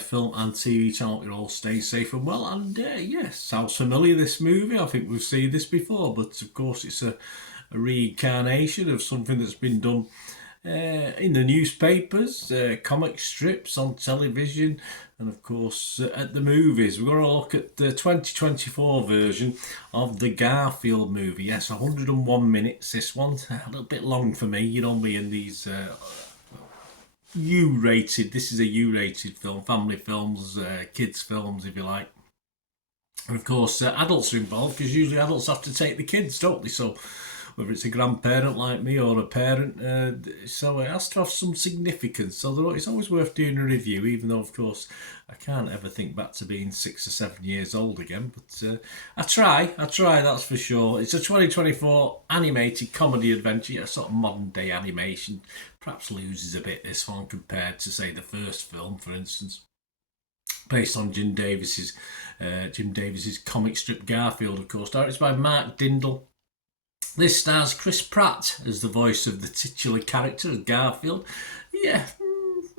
film and TV channel. You all stay safe and well. And yes, sounds familiar, this movie. I think we've seen this before, but of course it's a reincarnation of something that's been done in the newspapers, comic strips, on television, and of course at the movies. We're going to look at the 2024 version of the Garfield movie. Yes, 101 minutes. This one, a little bit long for me. You know me in these U-rated. This is a U-rated film, family films, kids films, if you like. And of course, adults are involved because usually adults have to take the kids, don't they? So whether it's a grandparent like me or a parent, so it has to have some significance. So it's always worth doing a review, even though, of course, I can't ever think back to being 6 or 7 years old again. But I try, that's for sure. It's a 2024 animated comedy adventure, a sort of modern day animation. Perhaps loses a bit, this one, compared to, say, the first film, for instance. Based on Jim Davis's comic strip Garfield, of course. Directed by Mark Dindal. This stars Chris Pratt as the voice of the titular character, Garfield. Yeah,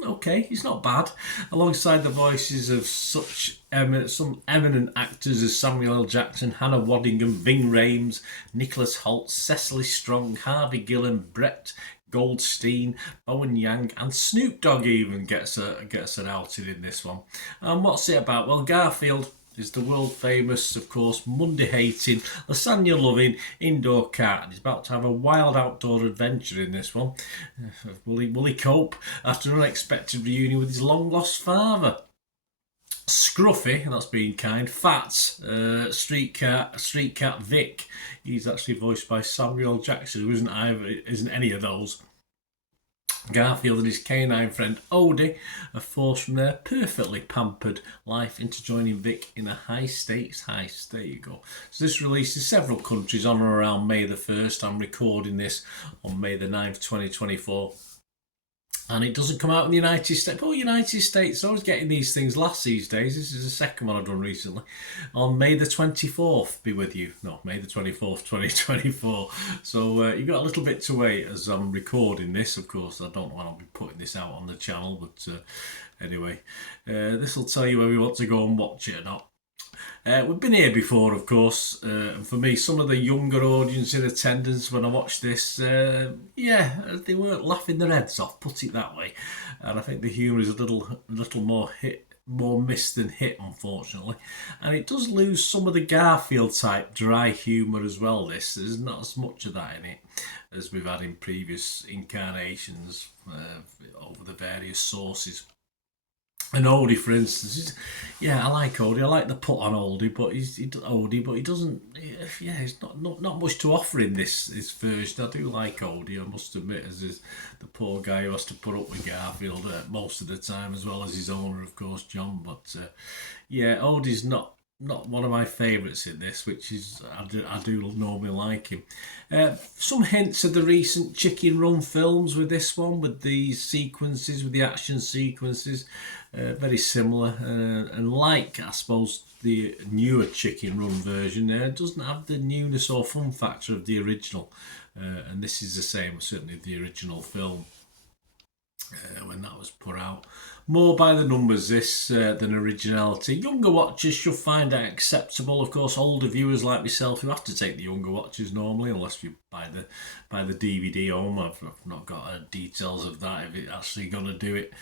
okay, he's not bad. Alongside the voices of some eminent actors as Samuel L. Jackson, Hannah Waddingham, Ving Rhames, Nicholas Hoult, Cecily Strong, Harvey Gillen, Brett Goldstein, Bowen Yang, and Snoop Dogg even gets an outing in this one. And what's it about? Well, Garfield is the world famous, of course, Monday-hating, lasagna-loving indoor cat, and he's about to have a wild outdoor adventure in this one. Will he cope after an unexpected reunion with his long-lost father? Scruffy, and that's being kind, Fats, street cat Vic. He's actually voiced by Samuel Jackson, who isn't any of those. Garfield and his canine friend Odie are forced from their perfectly pampered life into joining Vic in a high-stakes heist. There you go. So this releases several countries on or around May the 1st. I'm recording this on May the 9th, 2024. And it doesn't come out in the United States. Oh, United States, I was getting these things last these days. This is the second one I've done recently. On May the 24th, be with you. No, May the 24th, 2024. So you've got a little bit to wait as I'm recording this. Of course, I don't know when I'll be putting this out on the channel. But anyway, this will tell you whether you want to go and watch it or not. We've been here before, of course, and for me, some of the younger audience in attendance when I watched this, they weren't laughing their heads off, put it that way. And I think the humour is a little more missed than hit, unfortunately. And it does lose some of the Garfield type dry humour as well. There's not as much of that in it as we've had in previous incarnations over the various sources. And Odie, for instance, I like Odie. I like the put on Odie, but he doesn't. He's not much to offer in this version. I do like Odie, I must admit, as is the poor guy who has to put up with Garfield most of the time, as well as his owner, of course, John. But Odie's not one of my favourites in this, which is I do normally like him. Some hints of the recent Chicken Run films with this one, with these sequences, with the action sequences, very similar. And like, I suppose, the newer Chicken Run version, doesn't have the newness or fun factor of the original. And this is the same, certainly the original film. When that was put out. More by the numbers this than originality. Younger watchers should find it acceptable. Of course, older viewers like myself who have to take the younger watches normally, unless you buy the DVD home. I've not got details of that if it's actually going to do it.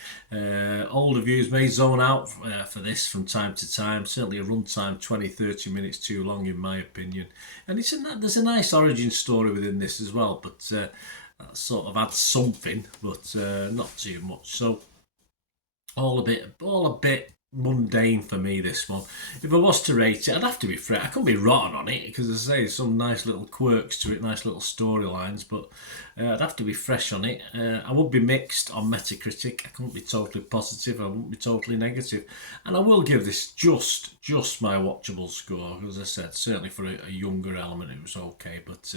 Older viewers may zone out for this from time to time. Certainly a runtime 20-30 minutes too long in my opinion. And there's a nice origin story within this as well, but that sort of adds something, but not too much. So all a bit mundane for me, this one. If I was to rate it, I'd have to be fresh. I couldn't be rotten on it because, as I say, some nice little quirks to it, nice little storylines, but I'd have to be fresh on it. I would be mixed on Metacritic. I couldn't be totally positive. I wouldn't be totally negative. And I will give this just my watchable score. As I said, certainly for a younger element, it was okay, but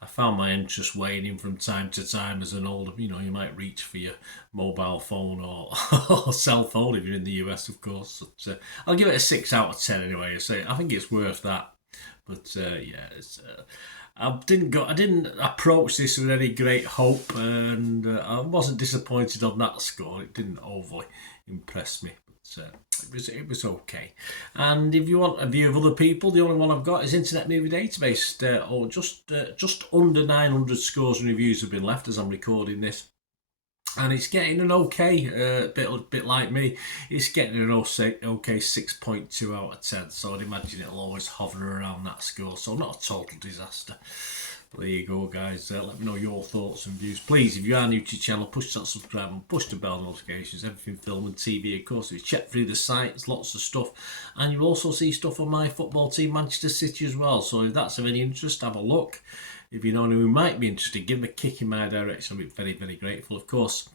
I found my interest waning from time to time as an older, you might reach for your mobile phone or cell phone if you're in the US, of course. But, I'll give it a 6 out of 10 anyway. I think it's worth that. But I didn't approach this with any great hope, and I wasn't disappointed on that score. It didn't overly impress me. it was okay. And if you want a view of other people, the only one I've got is Internet Movie Database, or just under 900 scores and reviews have been left as I'm recording this. And it's getting an okay, bit like me, it's getting an okay 6.2 out of 10. So I'd imagine it'll always hover around that score. So not a total disaster. But there you go, guys. Let me know your thoughts and views. Please, if you are new to the channel, push that subscribe and push the bell notifications. Everything film and TV, of course. If you check through the site, there's lots of stuff. And you'll also see stuff on my football team, Manchester City, as well. So if that's of any interest, have a look. If you know anyone who might be interested, give them a kick in my direction. I'll be very, very grateful. Of course,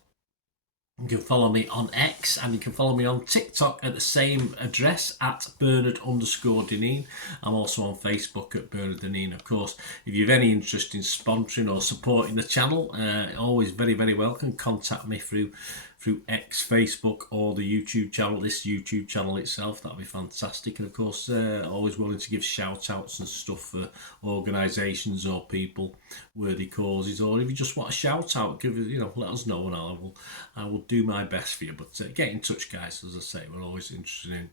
you can follow me on X, and you can follow me on TikTok at the same address, at Bernard_Deneen. I'm also on Facebook at Bernard Deneen. Of course, if you have any interest in sponsoring or supporting the channel, always very, very welcome. Contact me through X, Facebook, or the YouTube channel, this YouTube channel itself. That'd be fantastic. And of course, always willing to give shout outs and stuff for organisations or people, worthy causes, or if you just want a shout out, let us know, and I will do my best for you. But get in touch, guys. As I say, we're always interested in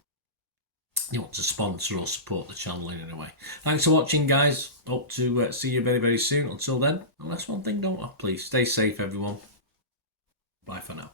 you want to sponsor or support the channel in any way. Thanks for watching, guys. Hope to see you very, very soon. Until then, and that's one thing, don't I? Please stay safe, everyone. Bye for now.